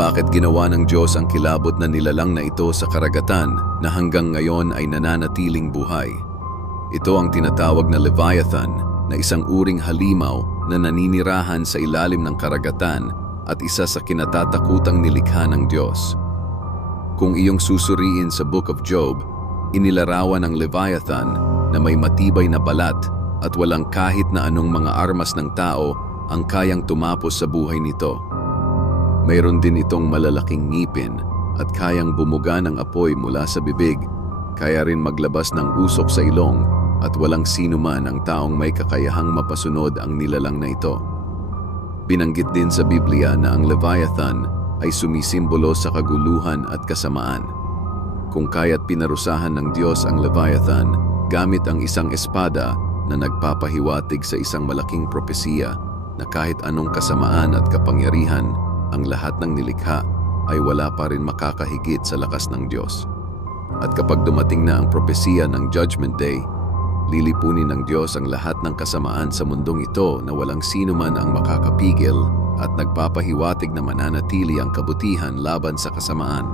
Bakit ginawa ng Diyos ang kilabot na nilalang na ito sa karagatan na hanggang ngayon ay nananatiling buhay? Ito ang tinatawag na Leviathan, na isang uring halimaw na naninirahan sa ilalim ng karagatan at isa sa kinatatakutang nilikha ng Diyos. Kung iyong susuriin sa Book of Job, inilarawan ang Leviathan na may matibay na balat at walang kahit na anong mga armas ng tao ang kayang tumapos sa buhay nito. Mayroon din itong malalaking ngipin at kayang bumuga ng apoy mula sa bibig, kaya rin maglabas ng usok sa ilong at walang sino man ang taong may kakayahang mapasunod ang nilalang na ito. Binanggit din sa Biblia na ang Leviathan ay sumisimbolo sa kaguluhan at kasamaan. Kung kaya't pinarusahan ng Diyos ang Leviathan gamit ang isang espada na nagpapahiwatig sa isang malaking propesiya na kahit anong kasamaan at kapangyarihan, ang lahat ng nilikha ay wala pa rin makakahigit sa lakas ng Diyos. At kapag dumating na ang propesiya ng Judgment Day, lilipunin ng Diyos ang lahat ng kasamaan sa mundong ito na walang sino man ang makakapigil at nagpapahiwatig na mananatili ang kabutihan laban sa kasamaan.